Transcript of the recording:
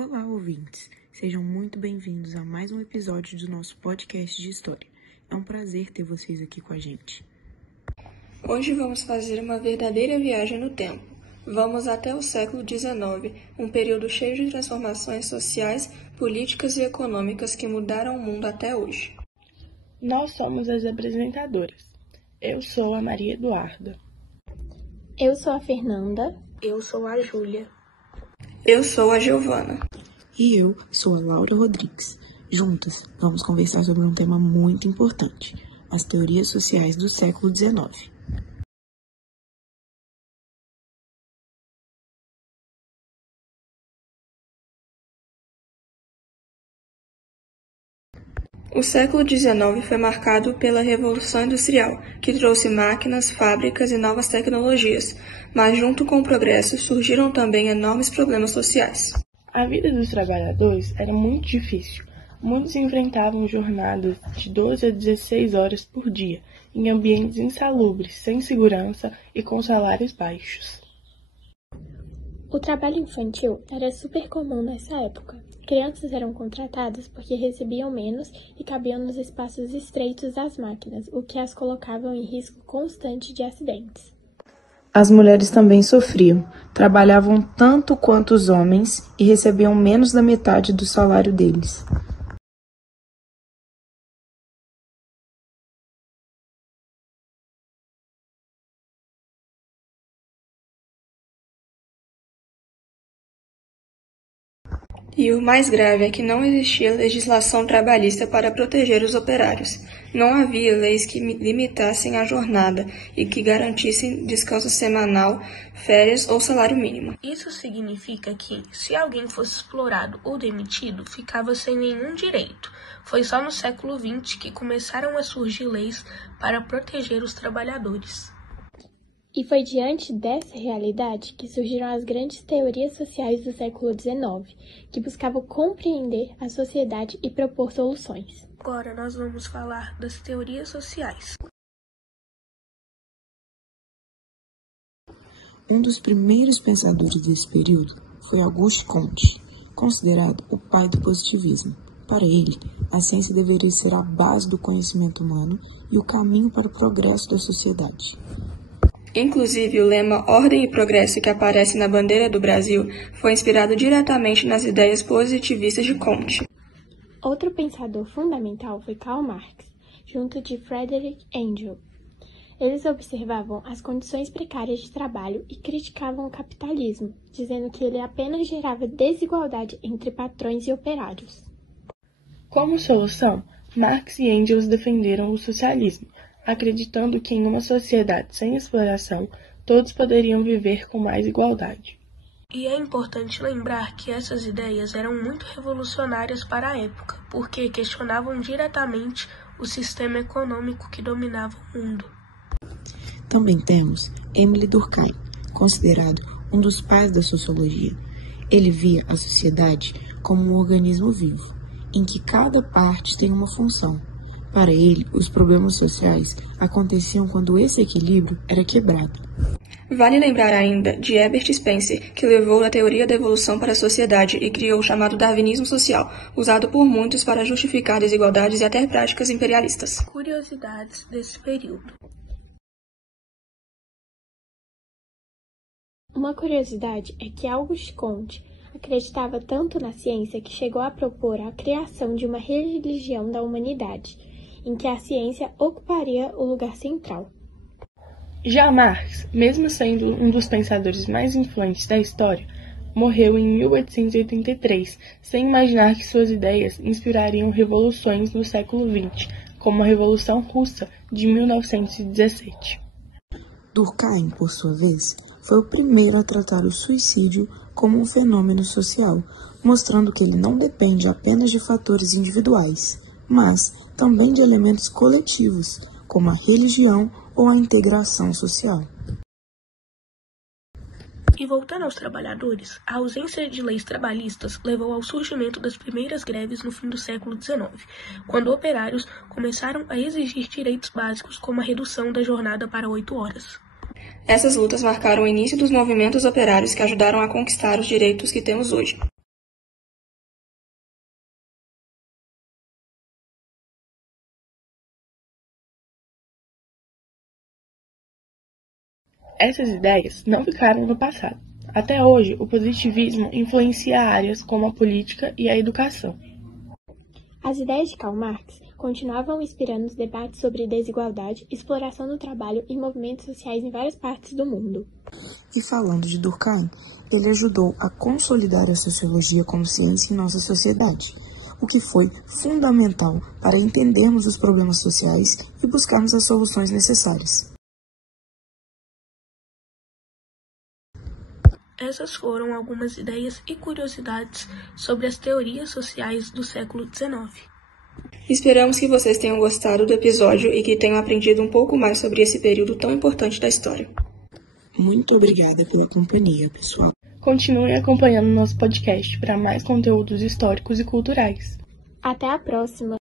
Olá, ouvintes! Sejam muito bem-vindos a mais um episódio do nosso podcast de história. É um prazer ter vocês aqui com a gente. Hoje vamos fazer uma verdadeira viagem no tempo. Vamos até o século XIX, um período cheio de transformações sociais, políticas e econômicas que mudaram o mundo até hoje. Nós somos as apresentadoras. Eu sou a Maria Eduarda. Eu sou a Fernanda. Eu sou a Júlia. Eu sou a Giovana. E eu sou a Laura Rodrigues. Juntas, vamos conversar sobre um tema muito importante: as teorias sociais do século XIX. O século XIX foi marcado pela Revolução Industrial, que trouxe máquinas, fábricas e novas tecnologias, mas junto com o progresso surgiram também enormes problemas sociais. A vida dos trabalhadores era muito difícil. Muitos enfrentavam jornadas de 12 a 16 horas por dia, em ambientes insalubres, sem segurança e com salários baixos. O trabalho infantil era super comum nessa época. Crianças eram contratadas porque recebiam menos e cabiam nos espaços estreitos das máquinas, o que as colocavam em risco constante de acidentes. As mulheres também sofriam, trabalhavam tanto quanto os homens e recebiam menos da metade do salário deles. E o mais grave é que não existia legislação trabalhista para proteger os operários. Não havia leis que limitassem a jornada e que garantissem descanso semanal, férias ou salário mínimo. Isso significa que, se alguém fosse explorado ou demitido, ficava sem nenhum direito. Foi só no século XX que começaram a surgir leis para proteger os trabalhadores. E foi diante dessa realidade que surgiram as grandes teorias sociais do século XIX, que buscavam compreender a sociedade e propor soluções. Agora nós vamos falar das teorias sociais. Um dos primeiros pensadores desse período foi Auguste Comte, considerado o pai do positivismo. Para ele, a ciência deveria ser a base do conhecimento humano e o caminho para o progresso da sociedade. Inclusive, o lema Ordem e Progresso que aparece na bandeira do Brasil foi inspirado diretamente nas ideias positivistas de Comte. Outro pensador fundamental foi Karl Marx, junto de Friedrich Engels. Eles observavam as condições precárias de trabalho e criticavam o capitalismo, dizendo que ele apenas gerava desigualdade entre patrões e operários. Como solução, Marx e Engels defenderam o socialismo, acreditando que em uma sociedade sem exploração, todos poderiam viver com mais igualdade. E é importante lembrar que essas ideias eram muito revolucionárias para a época, porque questionavam diretamente o sistema econômico que dominava o mundo. Também temos Émile Durkheim, considerado um dos pais da sociologia. Ele via a sociedade como um organismo vivo, em que cada parte tem uma função. Para ele, os problemas sociais aconteciam quando esse equilíbrio era quebrado. Vale lembrar ainda de Herbert Spencer, que levou a teoria da evolução para a sociedade e criou o chamado darwinismo social, usado por muitos para justificar desigualdades e até práticas imperialistas. Curiosidades desse período. Uma curiosidade é que Auguste Comte acreditava tanto na ciência que chegou a propor a criação de uma religião da humanidade, em que a ciência ocuparia o lugar central. Já Marx, mesmo sendo um dos pensadores mais influentes da história, morreu em 1883, sem imaginar que suas ideias inspirariam revoluções no século XX, como a Revolução Russa de 1917. Durkheim, por sua vez, foi o primeiro a tratar o suicídio como um fenômeno social, mostrando que ele não depende apenas de fatores individuais, mas também de elementos coletivos, como a religião ou a integração social. E voltando aos trabalhadores, a ausência de leis trabalhistas levou ao surgimento das primeiras greves no fim do século XIX, quando operários começaram a exigir direitos básicos como a redução da jornada para 8 horas. Essas lutas marcaram o início dos movimentos operários que ajudaram a conquistar os direitos que temos hoje. Essas ideias não ficaram no passado. Até hoje, o positivismo influencia áreas como a política e a educação. As ideias de Karl Marx continuavam inspirando os debates sobre desigualdade, exploração do trabalho e movimentos sociais em várias partes do mundo. E falando de Durkheim, ele ajudou a consolidar a sociologia como ciência em nossa sociedade, o que foi fundamental para entendermos os problemas sociais e buscarmos as soluções necessárias. Essas foram algumas ideias e curiosidades sobre as teorias sociais do século XIX. Esperamos que vocês tenham gostado do episódio e que tenham aprendido um pouco mais sobre esse período tão importante da história. Muito obrigada pela companhia, pessoal. Continue acompanhando nosso podcast para mais conteúdos históricos e culturais. Até a próxima!